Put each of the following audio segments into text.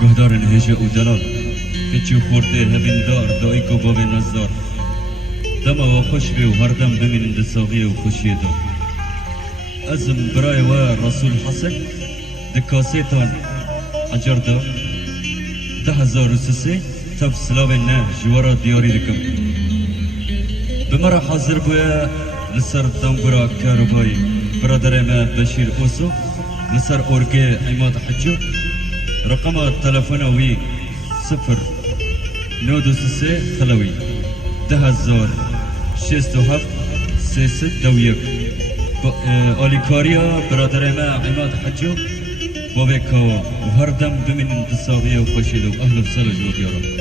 گهدار هجا و دلال کچی خورده هبین دار دایی کو باب نزدار دم و خوش بی و هر دم بمین دساغی و خوشی دار ازم برای و رسول حسن دکاسیتان عجر دار 10,003 تب سلاو نه جوارا دیاری دکم بمرا حاضر بویا لسر دنبرا کاروبایی برادر ما بشیر اوسو لسر اورگه عماد حجو رقم تلفون وی 0 خلوی 10,067 361 آلیکاریا برادر ما عماد حجو بابك وهردم بمن انتصابية وخشيلة وأهلا وسهلا جوك يا رب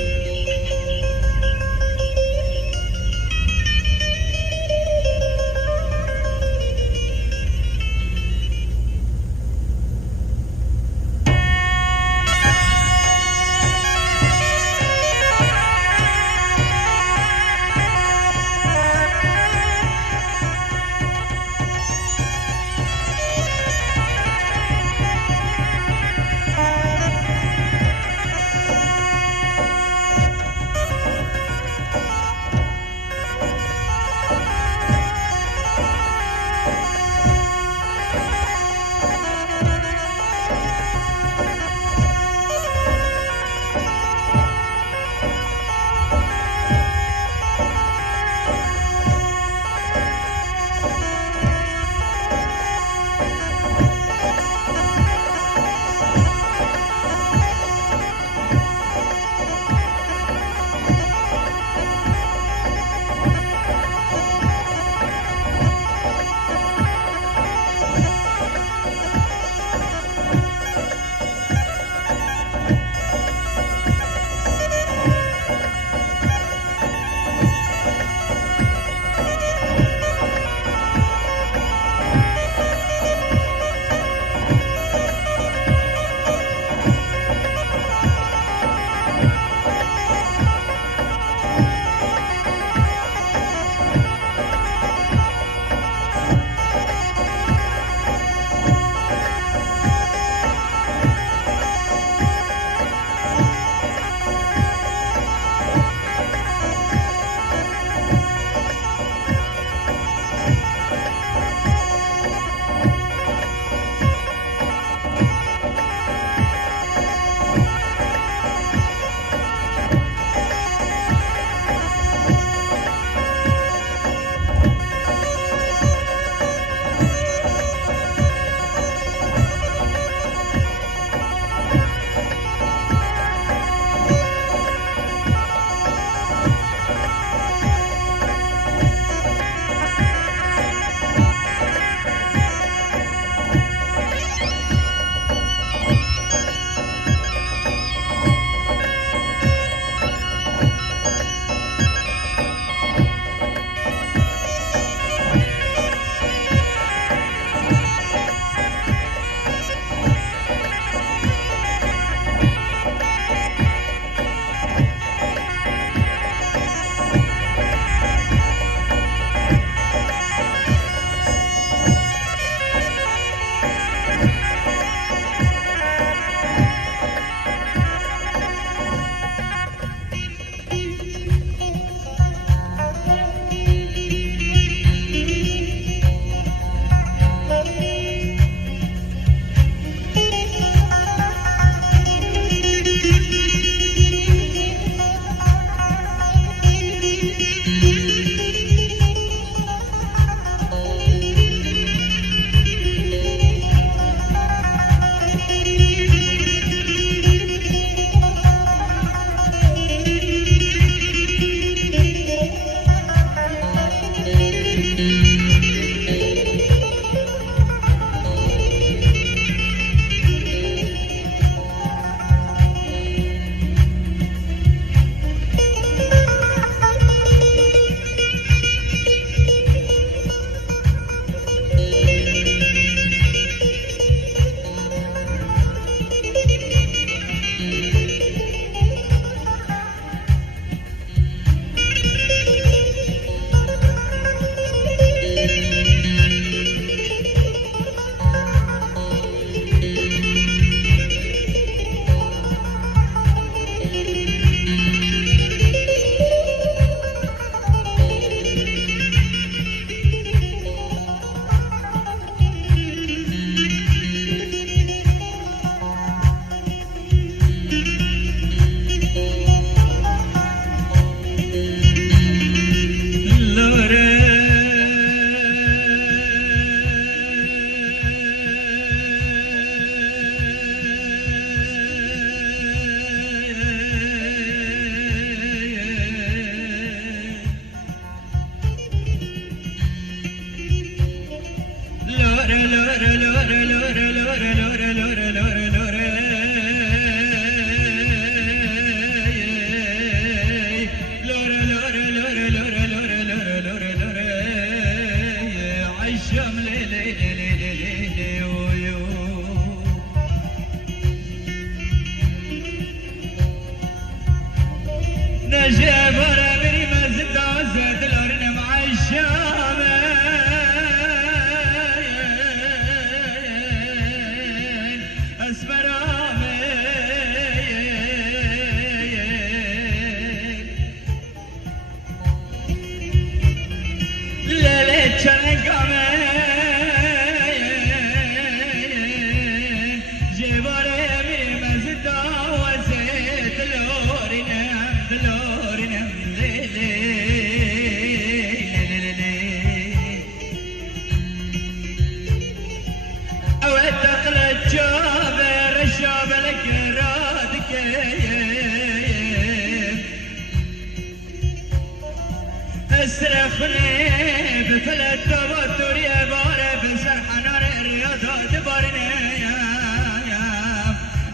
استرخني بثلاث توتر يا باري بسر حنان الرياضات بارني يا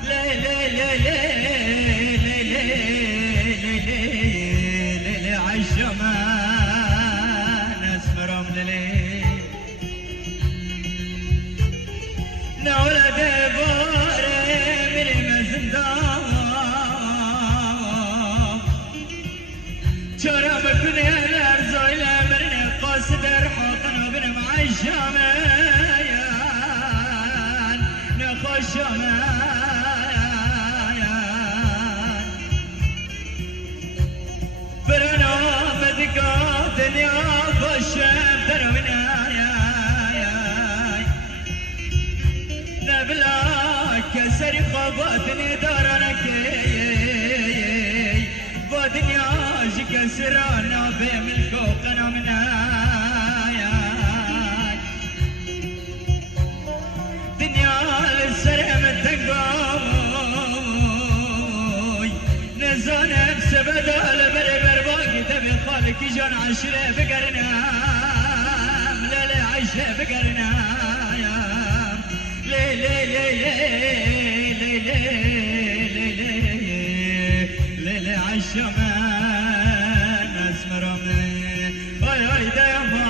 لي لي لي لي لي لي لي لي لي عالشمان اسمرهم لي نولد باري من مزندان شرب كني صدر حاطنا بن معشمان نخش مان برنا مدقات دنيا خشم ترمنا نبلا كسر خباتني دارنك ودنيا كسرانا بملكو قنمنا نزانب سبدا لبربر باقي تبي خالك جان عشرة بقرنا لا لا عشرة بقرنا لي لي لي لي لي لي لي لي عالشمان اسمرهم هاي هاي ديمان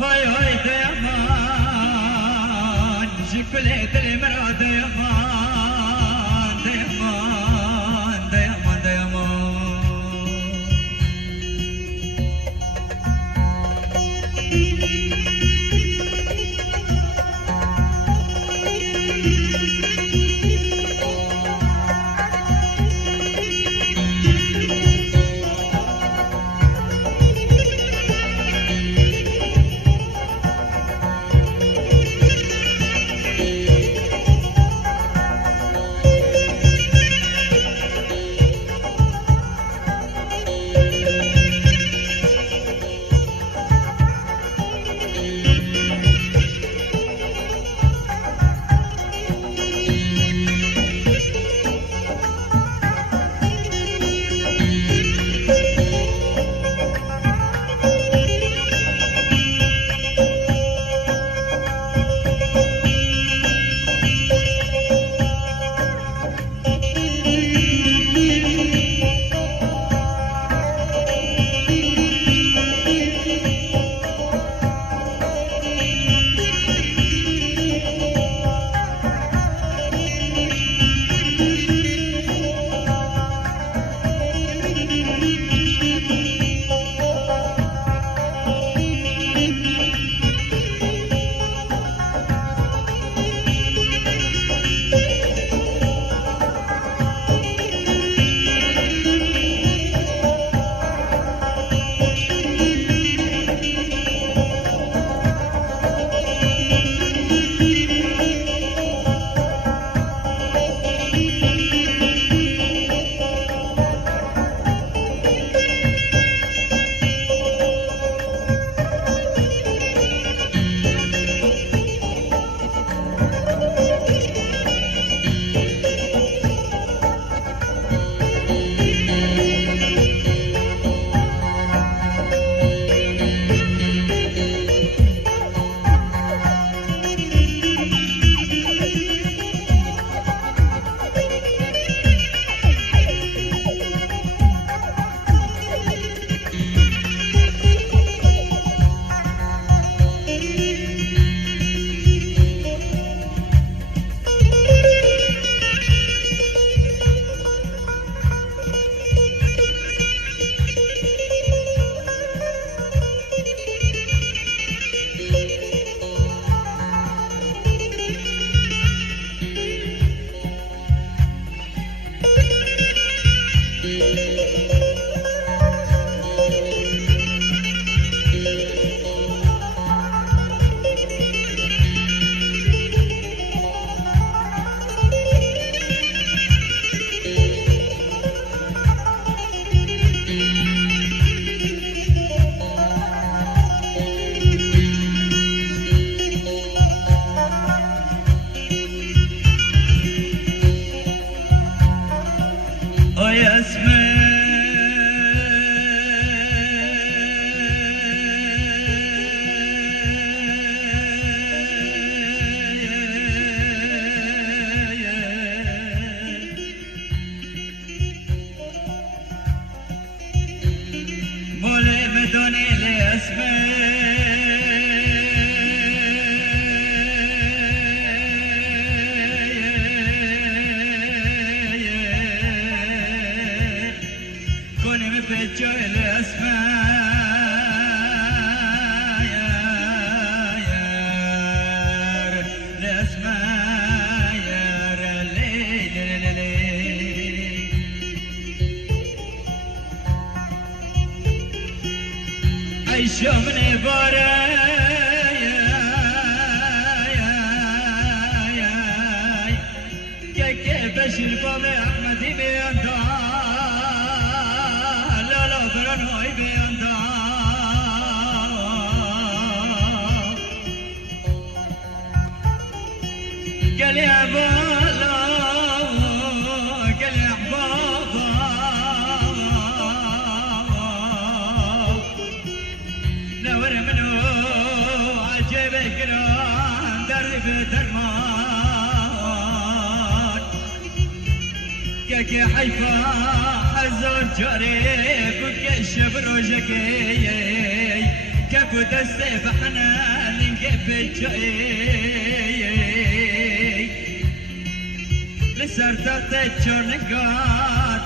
هاي هاي ديمان شكلت المراد ديمان ديمان ديمان ديمان اسماير ليل عيشو من بشر بابا احمدی بیاندا لالا برانوی بیاندا قال يا بالا قال يا بابا نور منو عجبك جران درب درمان كي حيفا حزر جاري كوك شبر وجكي كفو دستي بحنا لنقف الجاي لسرتات چونگا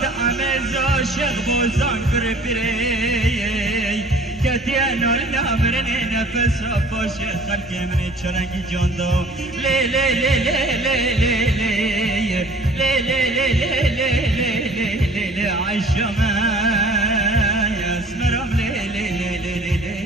تعمزا شيخ بوزان برفري كتيانو النامرن نفس فوش خلق من چرنگي جوندو لي لي لي لي لي لي لي لي لي لي لي لي عشما يسمرم لي لي لي لي لي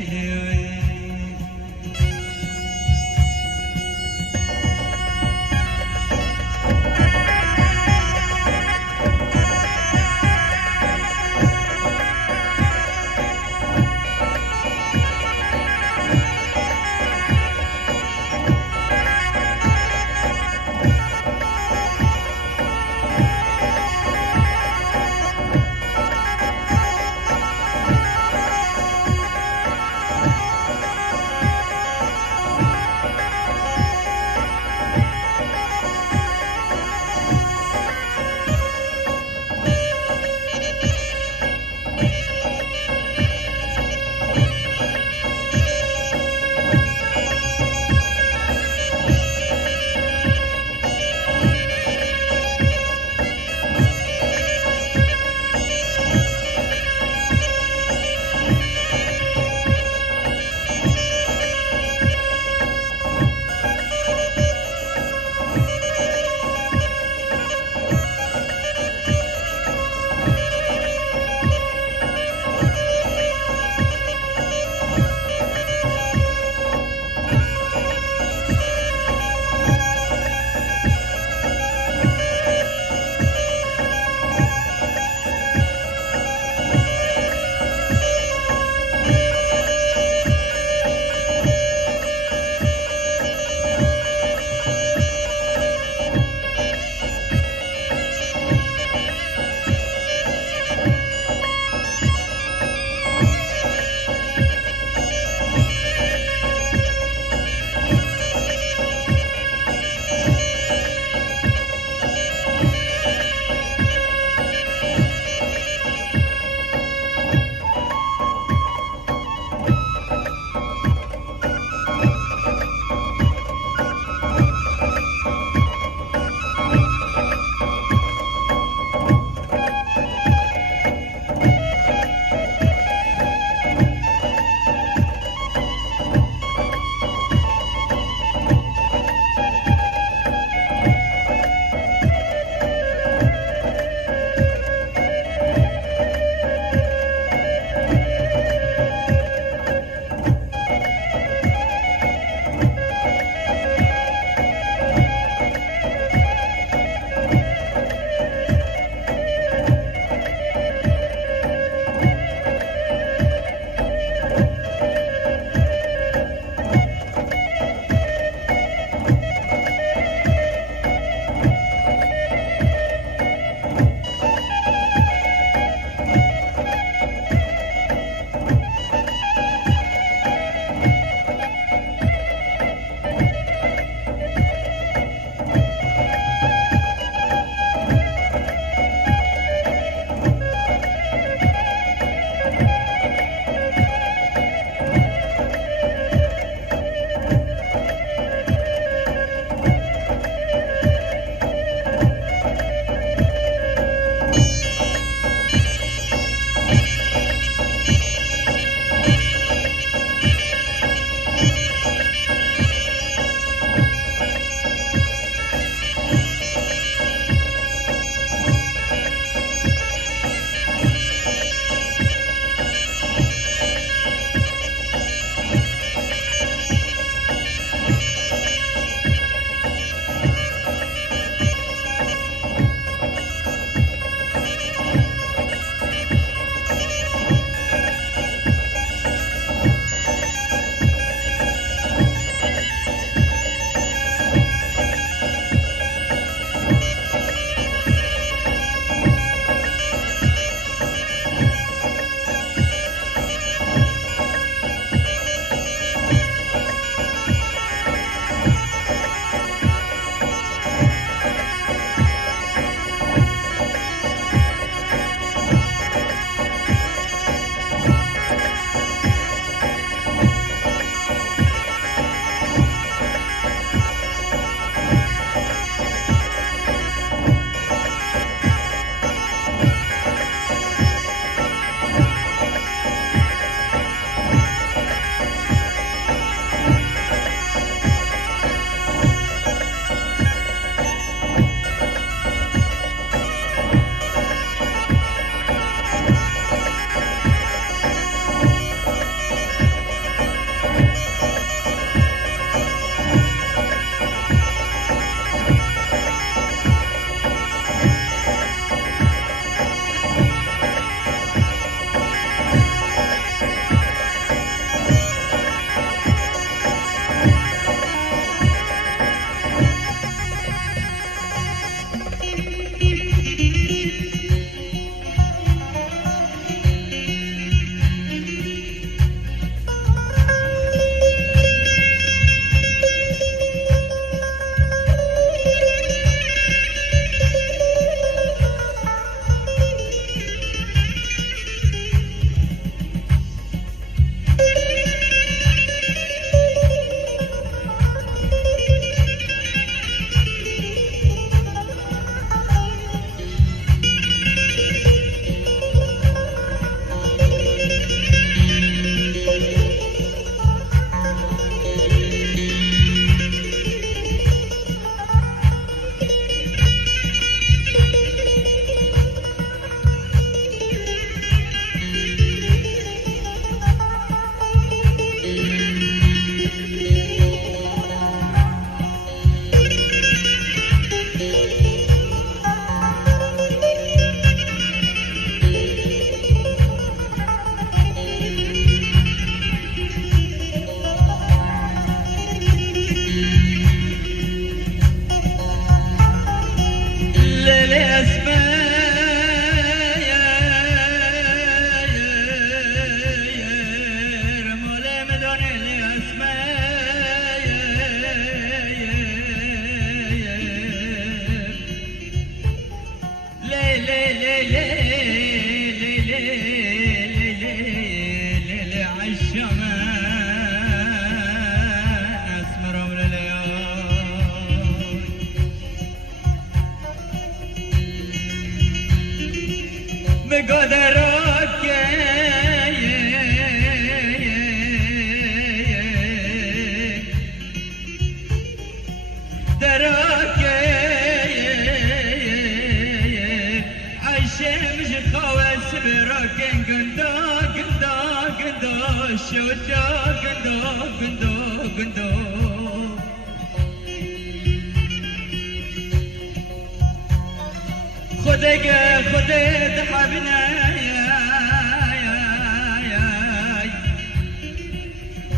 خدك حبنا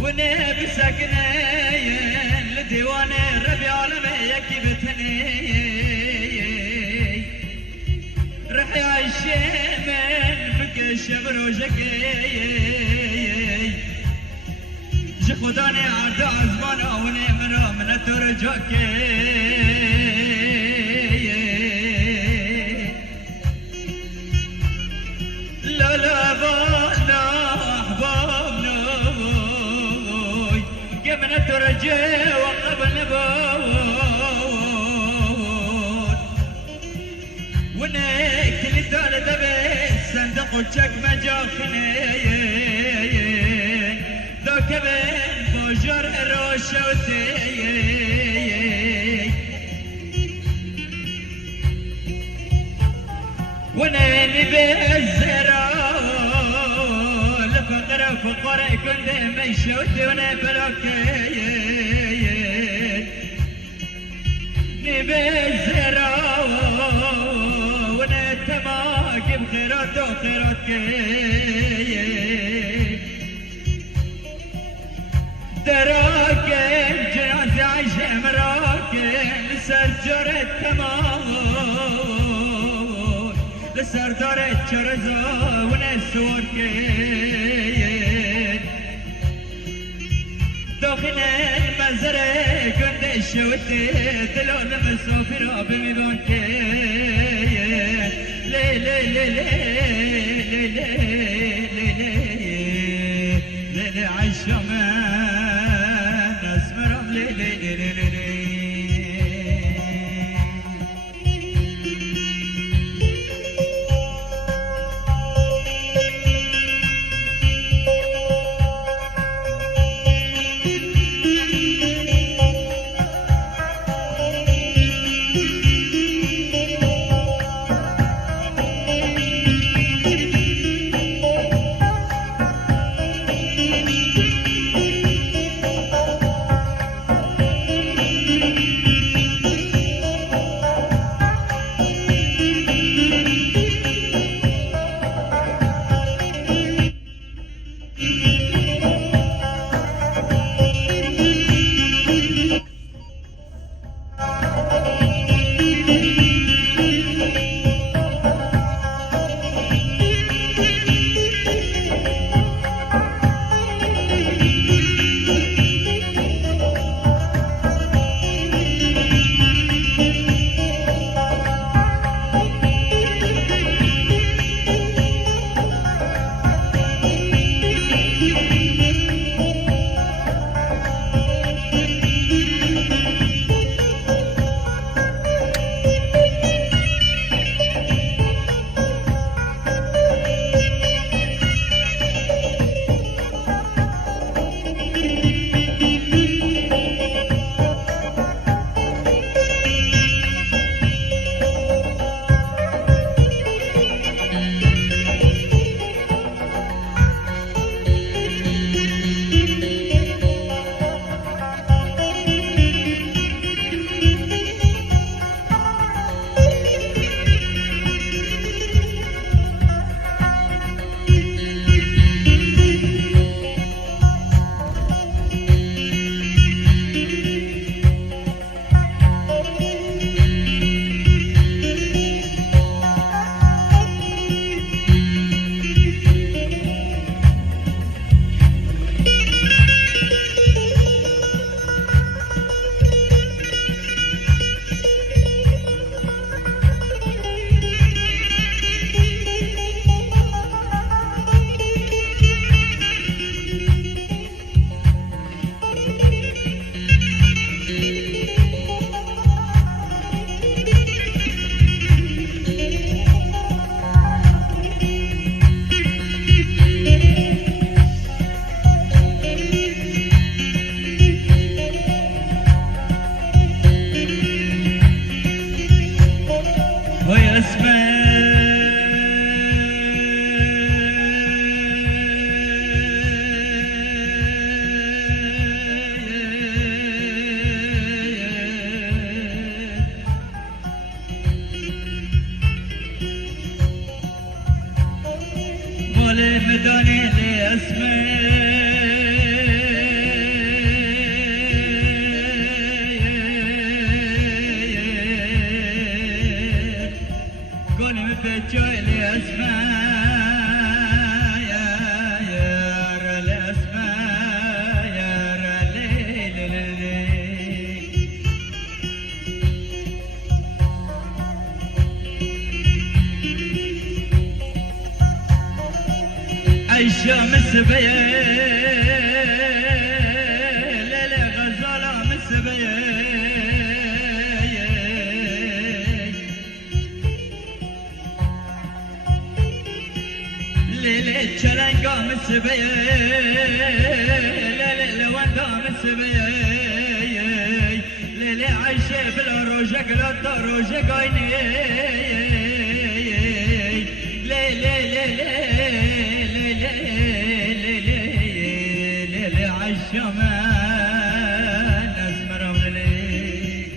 ونبي ساكنين لديوان الربيع عالمي كيبتني رح يعيش من فك الشبر وجكي جي خداني عرض عزمان وني من ترجوكي من ترجي وقبل نبوت ونك لدار دبي صندوق وشك مجاخني دو كبن بوجر روشوتي ونني بالزرار فقرة كنت مشوت ونبلوكي نبزرا ونتماك بخيرات وخيراتك دراك جناز عيش مراك لسر التمام لسر دار الشرزة ونسورك داخل المزرعة كنت شوتي دلون مسافر بميدان كي لي لي لي لي لي لي لي لي لي عالشمان اسمرهم لي لي لي لي لي مداني لاسمي قولي مفتشوي لاسمي عيشة مسبية ليلة غزالة مسبية ليلة شلنقة مسبية ليلة لوندا مسبية ليلة عيشة بلا روجة قلت روجة قايني ليلة عالشمان أسمر وليك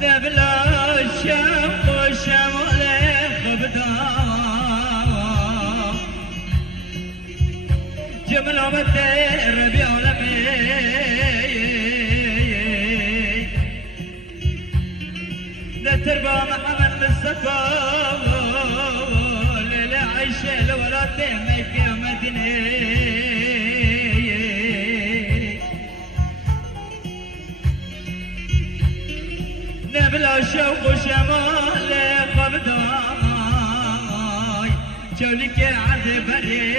دبلا الشمق والشمال خبدان جملة مدير ربيع ولميك لا تربى محمد مصطفى عيشة لولا تهمك يا مدينة نبلا شوق وشمال قبضاي جولك عرض بري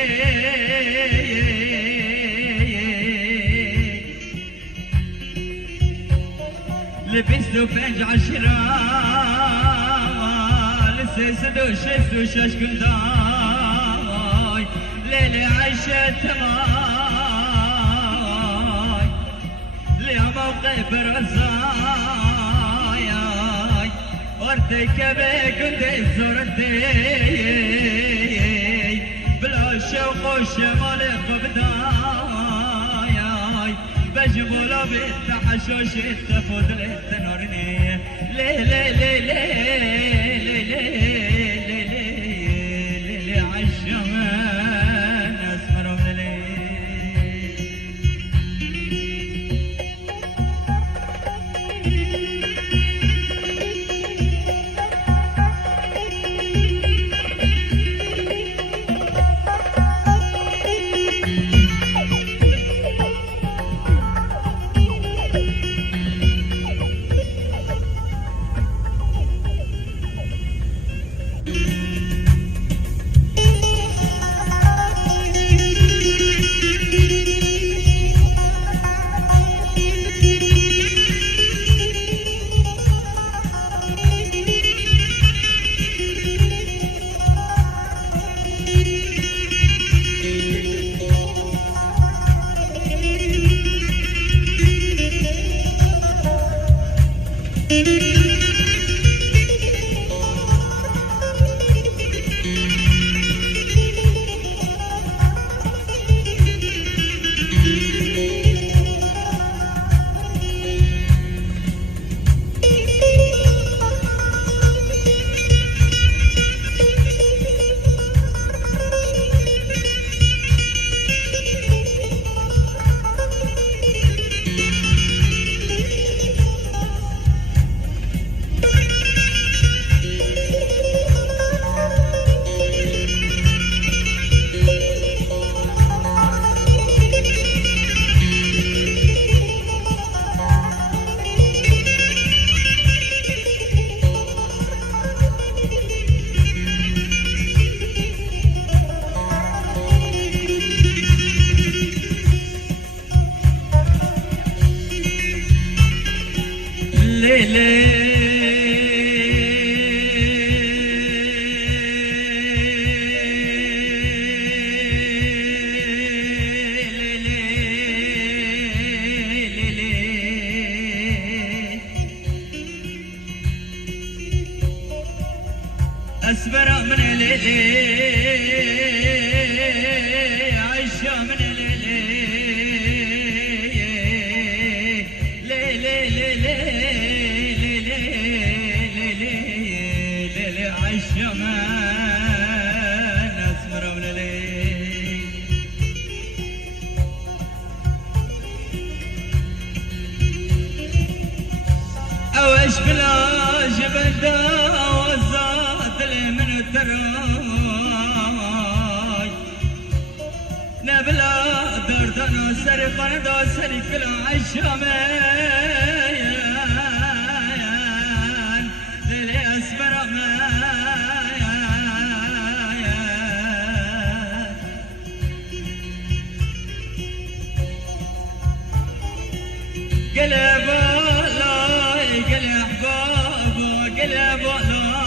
لبست وفنج عشرة لسيسدو شسو شاشكن داي ليلة عيشة تماي ليها موقع برزاي وارتكبي كنت زرتي بلا شوق وشمال قبضاي بجمولا بالتحشوش التفوت للتنورني لي لي لي لي أسبرة من الليل عيشة من الليل ليل ليل ليل ليل اوش بلا جبل دا وزاد لي من الدراي نبلا دردان سري قندا سري كلا عشامين دلي اسمر قلب لاي قلب بابا قلب لا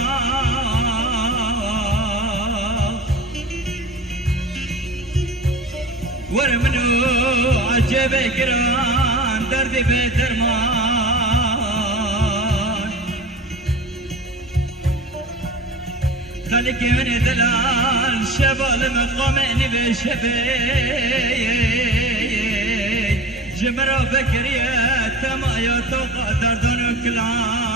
ورمنو عجب قران دردي بدرمان خليك من دلال شبال مقامين بشبي جمرة بكرية تمايا توقع دردان كلام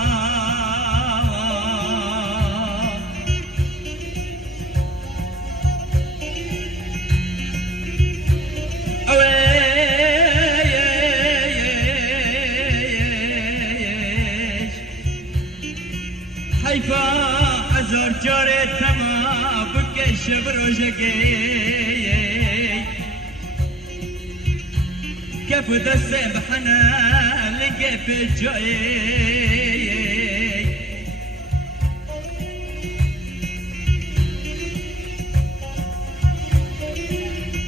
اويش حيفا عزار جاري تما بكي شبروجكي كيف دسم بحنا لقي في الجاي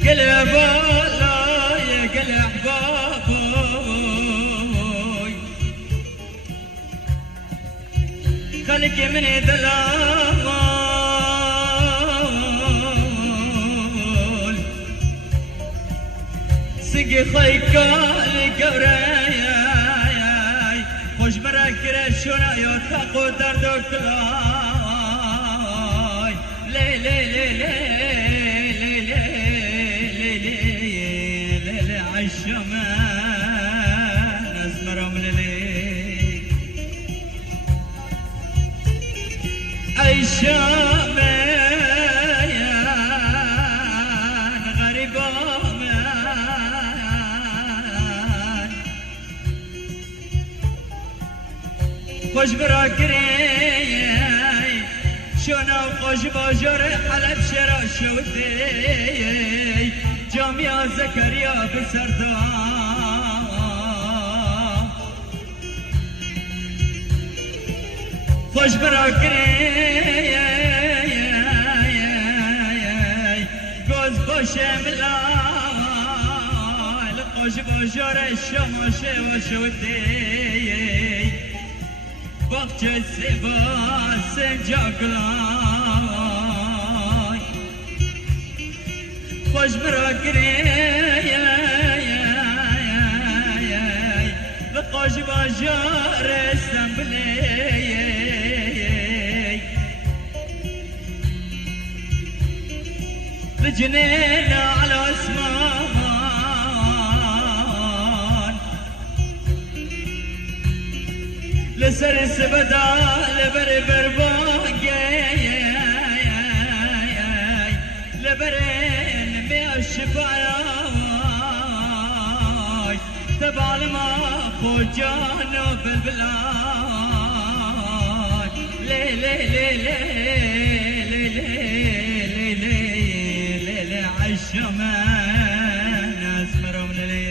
قلب لا يا قلب بابوي خليك من دلال سقي خيكا لقوراي خوش براكرة شونا يوتاقو دردو كلاي لي لي لي لي لي لي لي لي لي لي عالشمان أزمرهم للي عالشمان غريبة خوش براكري شونا وخوش باجر حلب شرا شودي جامعة زكريا بسردام خوش براكري قوز باشم لال خوش باجر شماشه وشودي باغچه سبا سنجاقلاي خوش براكري بقاش باجار السنبلي بجنين على اسمان لسر سبدا لبر باقي لبرين ميا الشفايا تبع لما فوجانا بالبلاد لي لي لي لي لي لي لي لي لي عالشمان اسمرهم لي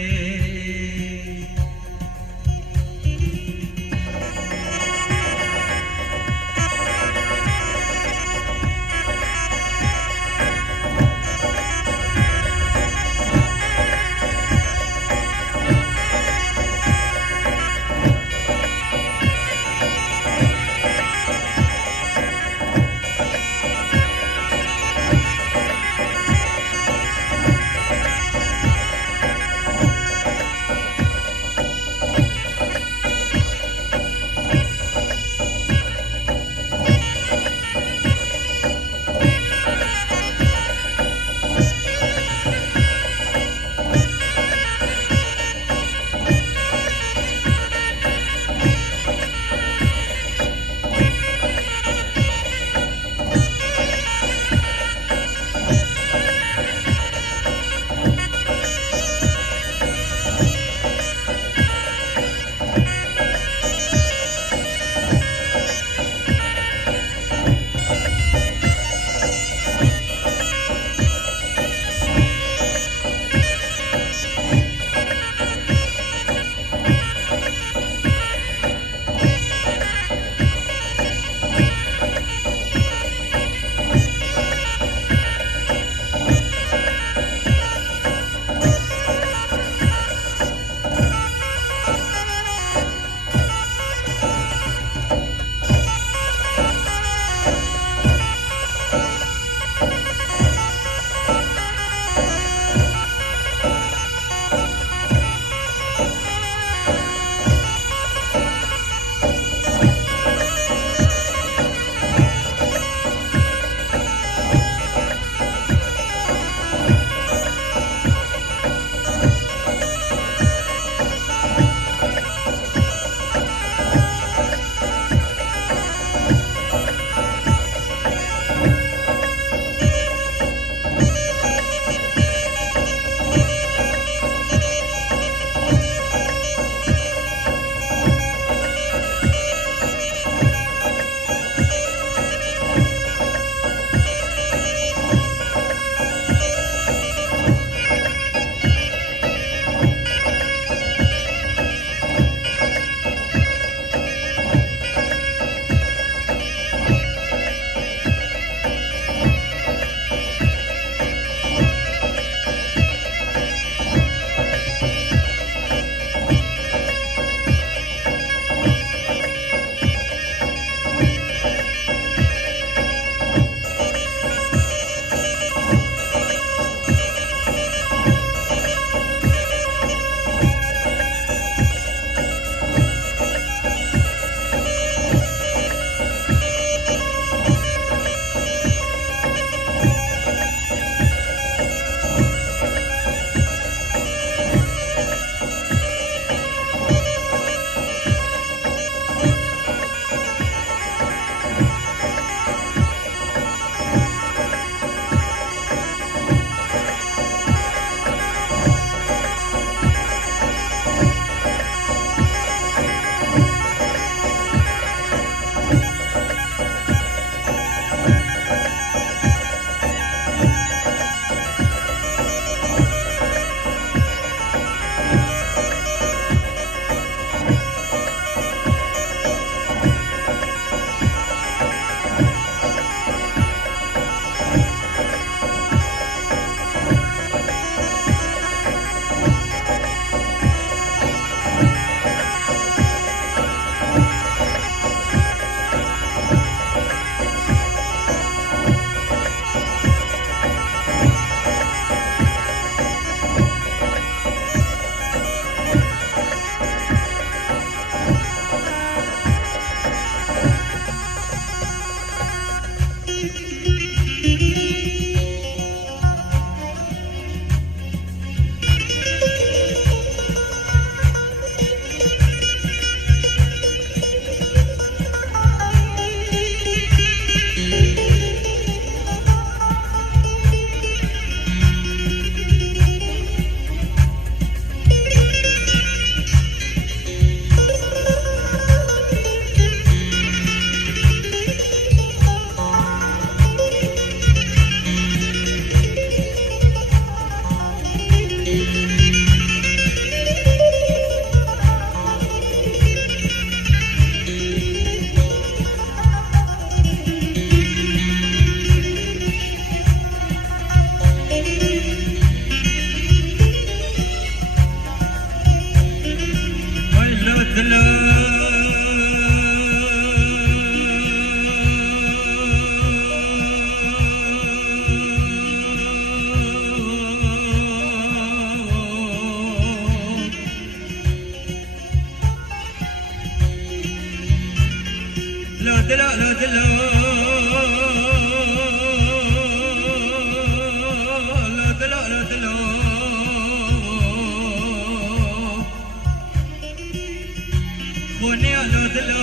خوني لو دلو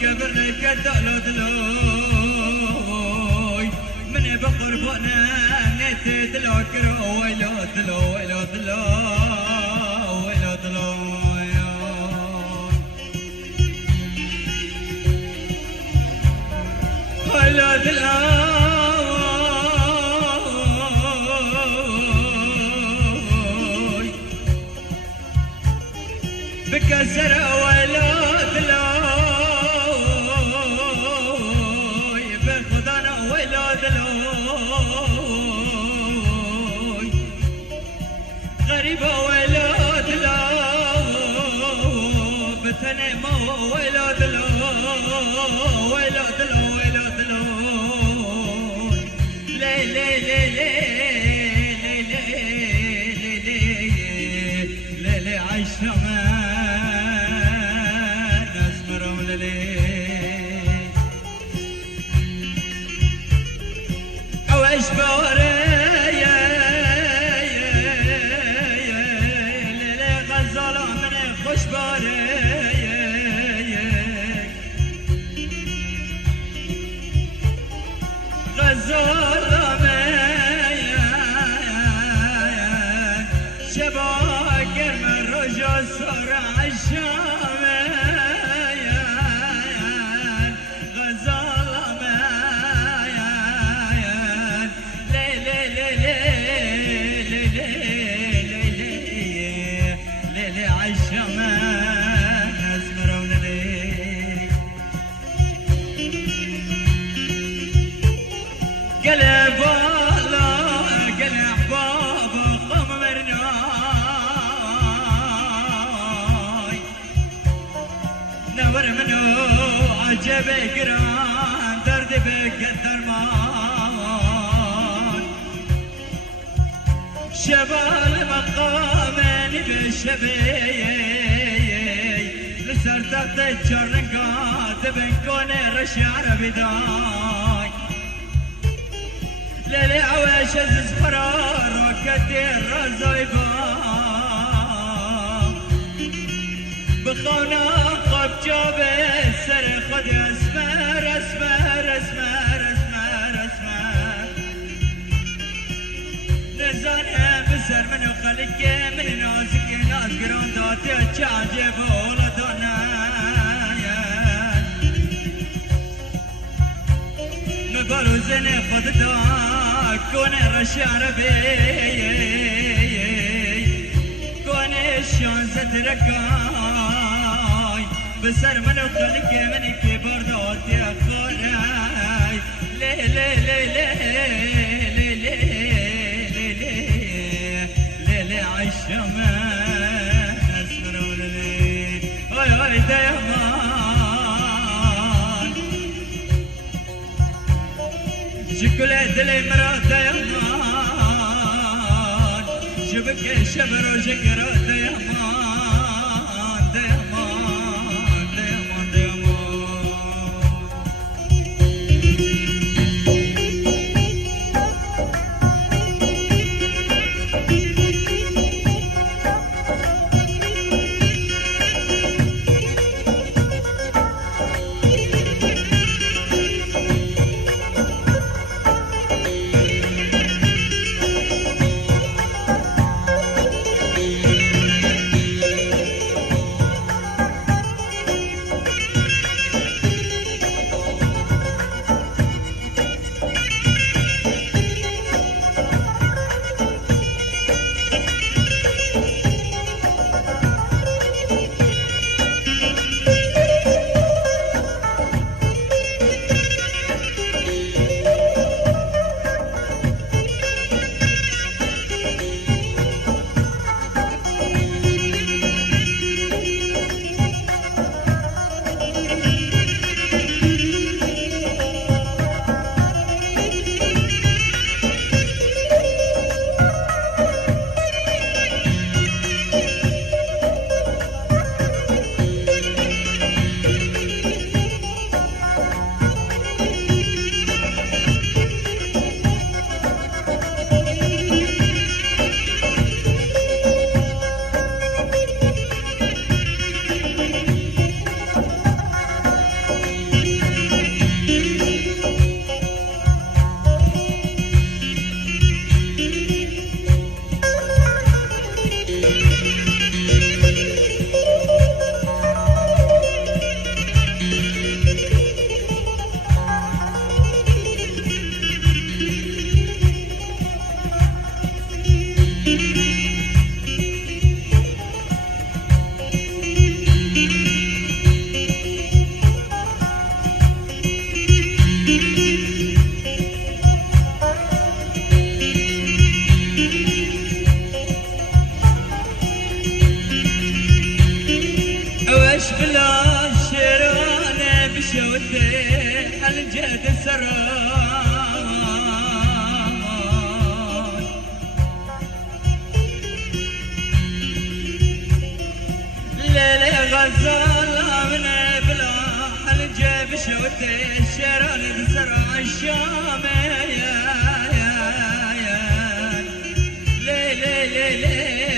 كبر كدا لو دلو من بقربنا نت دلو كرو ويلو دلو ويلو دلو ويلو دلو ويلو دلو بكسر ولاد لوي بالخضانة ولاد لوي غريبة ولاد لوي بتنمى ولاد لوي ولاد لوي ولاد لوي لي لي لي لي لي لي عايشة اوش بوري غزالة من خوش بوري غزالة من شباكر من رجا صار عشام قلب الله قلب بابا قم مرناي نور منو عجب قران درد بك الدرمان شبال مقامني بالشبي لسرتك تجرنقات بنكون رشعر بداي ليلي عواش ازز فرار وكتير رزايبا بخونا قب جاب السر خد اسمر اسمر اسمر اسمر اسمر نزانه بسر منو خليك من نازك ناز قرام داتي اتشعجب ولا دونا مقالو زني خد داك كوني رشار بي كوني شون ستركاي بسر منو خلق من كبار دوتي اخوراي لي لي لي لي لي لي لي لي لي عالشمال اسمروا لي هاي هاي دايمان شكلت لي مرات دايمان شبك شبر وشكر دايمان دايمان دايمان ودي الجد سران ليلي غزال من بلا الجيب شوتي الشيران سرع الشام ليلي ليلي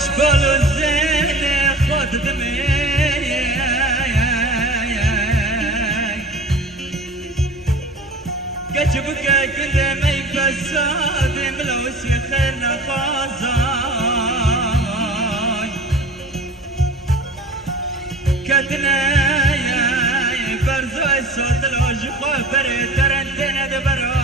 اشبال الزين خد دمي كتبك كل ما يفسد ملوس خيرنا خازاي كتنا يا برزاي صوت الوجه خبر ترنتنا دبرا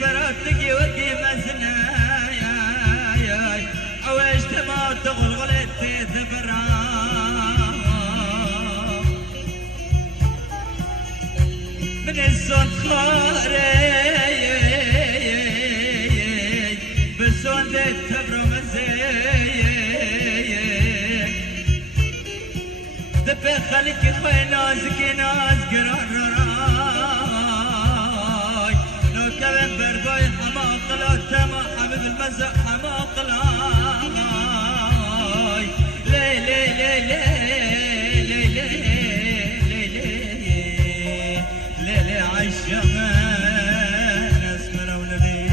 فراتك وقي مزنا يا عويش تما تغل غلت ذبرا من الصوت خاري بالصوت تبرو مزي دبي خليك خوي نازك ناز قرار كلام برباي حماقلا تما حبيب المزق حماقلاي لي لي لي لي لي لي لي لي لي عالشمان اسمر ولدي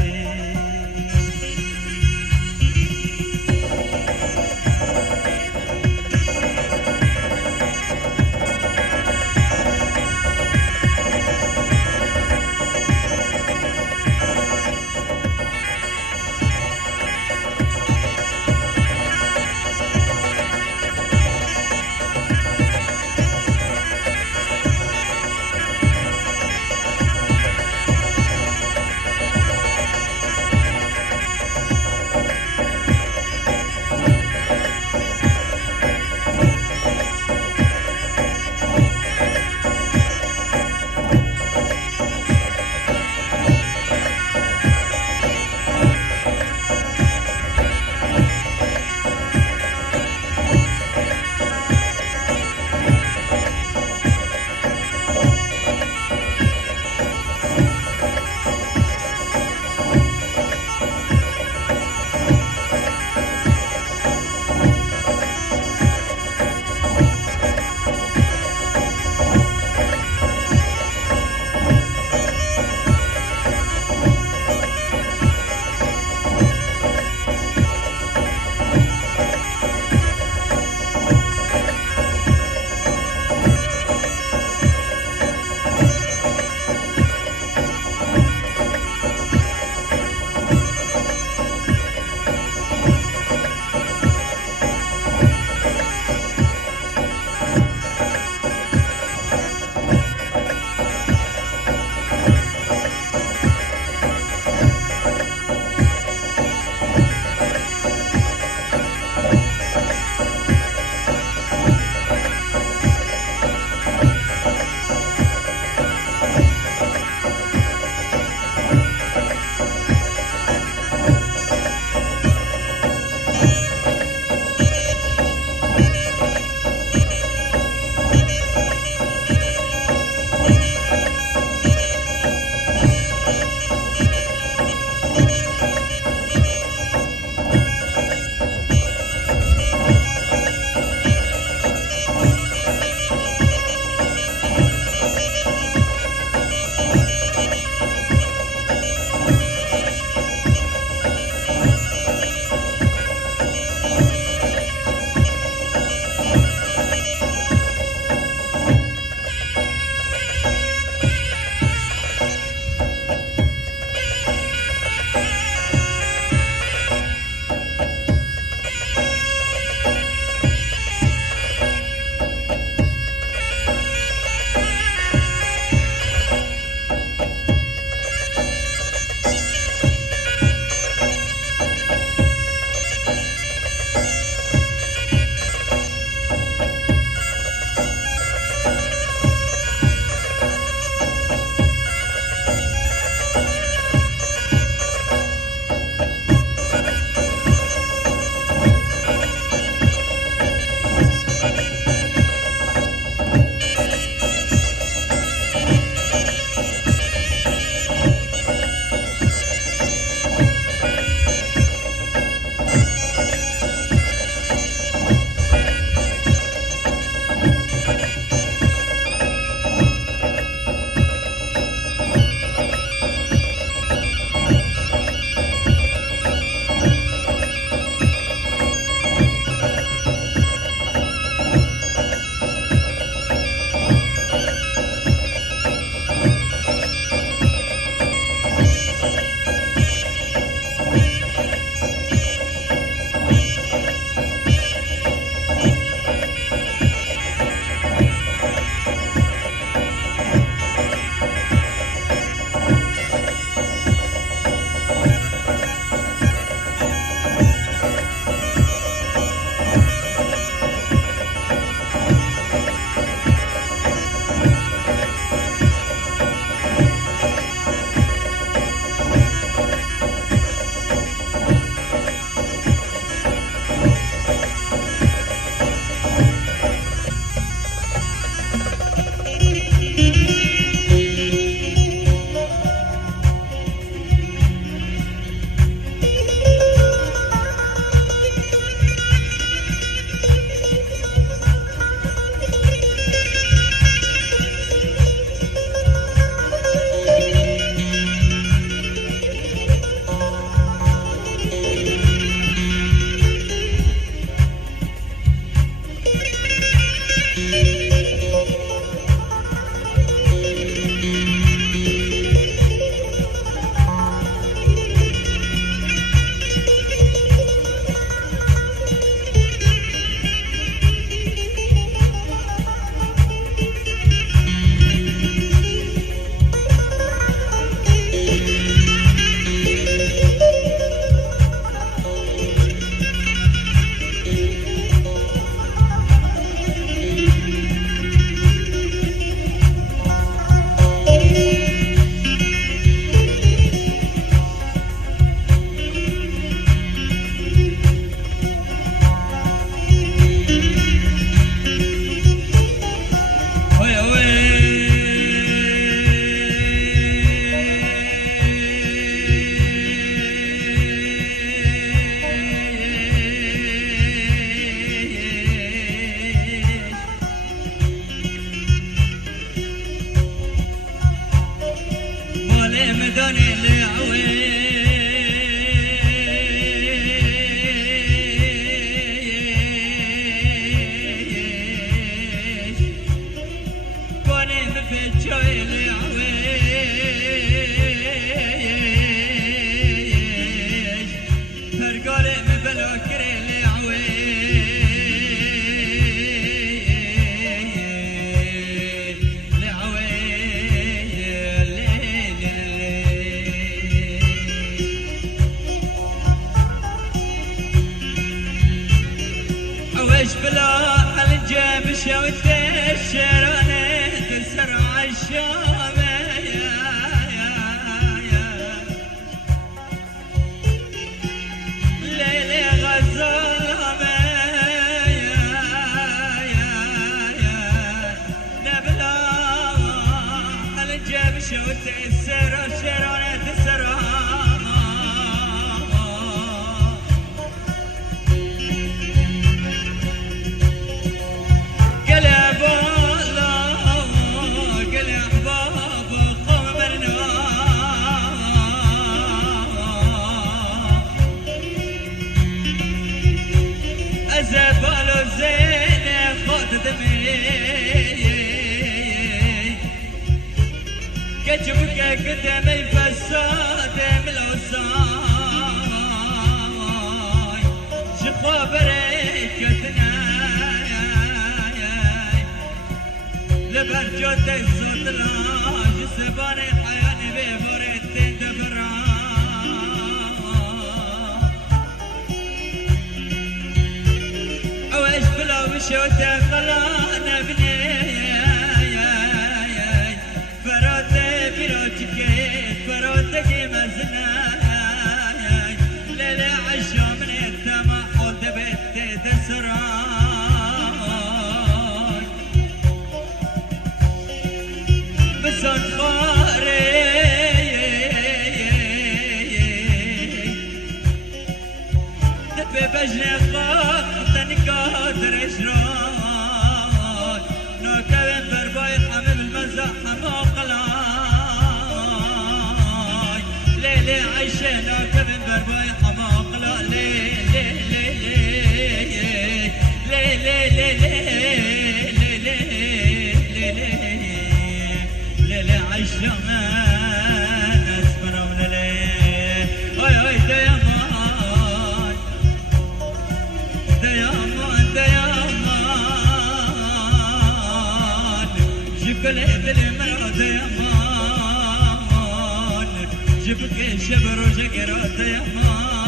وش بلا الجيب شوت الشيرانه تسرع الشام ليلي غزال نبلا الجيب شوت الشيرانه تسرع زبالو زينة خود دمي كجبك قدامي فساد ملوساي شخوا بريكتنا لبرجوت الصوت لاج سباني حياني بفورتين دبرا وش بلا وشوته خلانا بني فراته بروتك فراته مزنا ليلة عشا من التما حول دبت دسراي بسان خاري دبي بجني خاف قادر اشراي نوكبن برباي حمل المزح موقلاي ليلي عيشة نوكبن برباي حموقلا ليلي ليلي ليلي ليلي عيشة ما نسمنا وليلي هاي هاي ديامان ديامان جبلي بالمرأة يامان جبك شبر وجقرات يامان